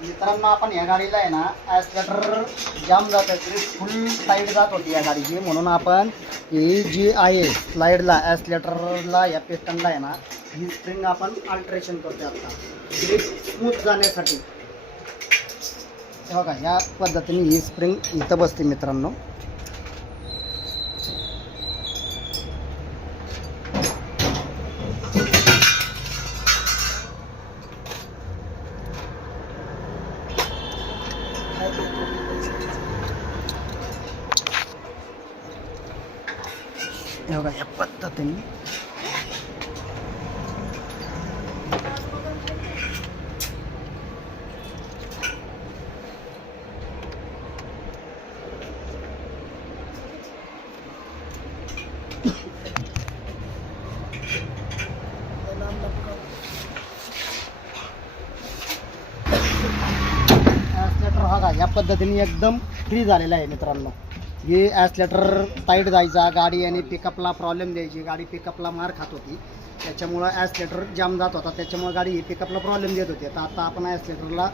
मित्रांनो आपण या गाडीला आहे ना ॲक्सिलेटर जाम जात आहे, फुल साईड जात होती या गाडीची, म्हणून आपण ही जी आहे स्लाईडला ॲक्सिलेटरला या पिस्टनला आहे ना ही स्प्रिंग आपण अल्ट्रेशन करतो आता ग्रिप स्मूथ जाण्यासाठी। बघा या पद्धतीने ही स्प्रिंग इथं बसते मित्रांनो। बघा या पद्धतीने ॲक्सिलेटर बघा या पद्धतीने एकदम फ्री झालेला आहे मित्रांनो। हे ॲक्सिलेटर टाईट जायचा, गाडी आणि पिकअपला प्रॉब्लेम द्यायची, गाडी पिकअपला मार खात होती, त्याच्यामुळं ॲक्सिलेटर जाम जात होता, त्याच्यामुळे गाडी ही पिकअपला प्रॉब्लेम देत होती। तर आता आपण ॲक्सिलेटरला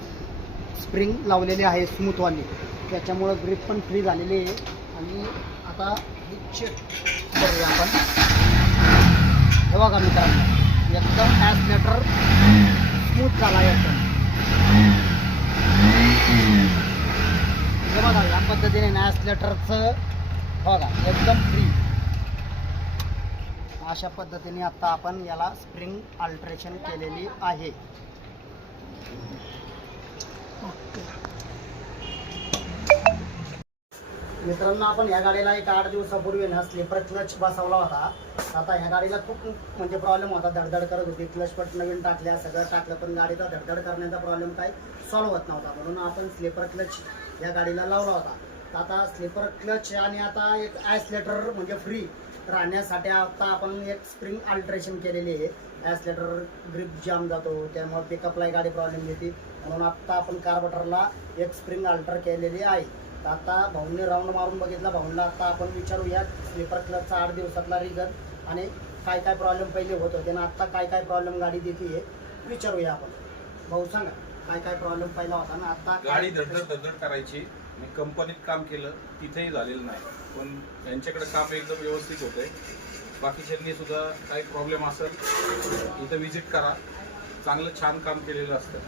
स्प्रिंग लावलेली आहे स्मूथवाली, त्याच्यामुळं ग्रिप पण फ्री झालेली आहे। आणि आता हे चेक करूया आपण। हे बघा मित्रांनो एकदम ॲक्सिलेटर स्मूथ झाला आहे एकदम। हे बघा या पद्धतीने ना ॲक्सिलेटरचं बघा एकदम फ्री अशा पद्धतीने आता आपण याला स्प्रिंग अल्ट्रेशन केलेली आहे। मित्रांनो आपण या गाडीला एक 8 दिवसापूर्वी ना स्लीपर क्लच बसवला होता। आता ह्या गाडीला खूप म्हणजे प्रॉब्लेम होता, धडधड करत होती, क्लच पट नवीन टाकल्या, सगळं टाकलं, पण गाडीचा धडधड करण्याचा प्रॉब्लेम काही सॉल्व्ह होत नव्हता, म्हणून आपण स्लीपर क्लच या गाडीला लावला होता। तर आता स्लीपर क्लच आणि आता एक ॲक्सिलेटर म्हणजे फ्री राहण्यासाठी आता आपण एक स्प्रिंग अल्ट्रेशन केलेली आहे। ॲक्सिलेटर ग्रिप जाम जातो, त्यामुळे पिकअपला गाडी प्रॉब्लेम देते, म्हणून आता आपण कार्बोरेटरला एक स्प्रिंग अल्टर केलेली आहे। तर आता भाऊंनी राऊंड मारून बघितला, भाऊंना आता आपण विचारूया स्लीपर क्लचचा 8 दिवसातला रिझल्ट आणि काय काय प्रॉब्लेम पहिले होत होते ना आता काय काय प्रॉब्लेम गाडी देते हे विचारूया आपण। भाऊ सांगा काय काय प्रॉब्लेम पहिला होता ना आता? गाडी धडधड करायची आणि कंपनीत काम केलं तिथेही झालेलं नाही, पण यांच्याकडे काम एकदम व्यवस्थित होतंय। बाकीच्यांनी सुद्धा काही प्रॉब्लेम असेल इथं विजिट करा, चांगलं छान काम केलेलं असतं।